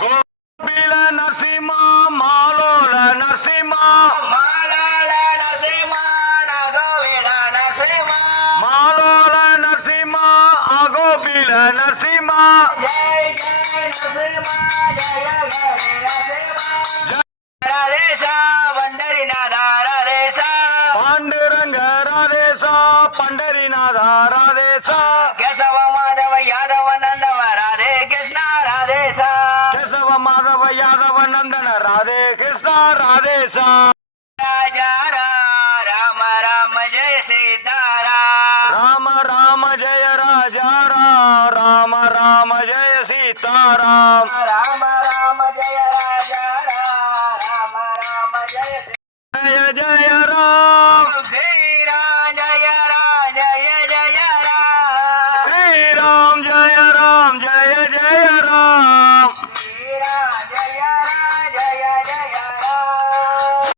గోపిల Narasimha Malola Narasimha Malola Narasimha అగోపిల Narasimha Panduranga రాధేశ Pandharinath రాధేశ Keshava Madhava Yadava నందవ Radhe Krishna రాధేశ Keshava Madhava Yadava Nandana Radhe Krishna రాధేశ Raja Rama Rama Jaya Sithara Rama Rama Jaya Raja Rama Rama Jaya Sitaram Rama Rama Jaya Raja Rama Rama Jaya Jaya Jaya Ram Srirama Jaya Rama Jaya Jaya Rama Sriram Jaya Ram Jaya Jaya Ram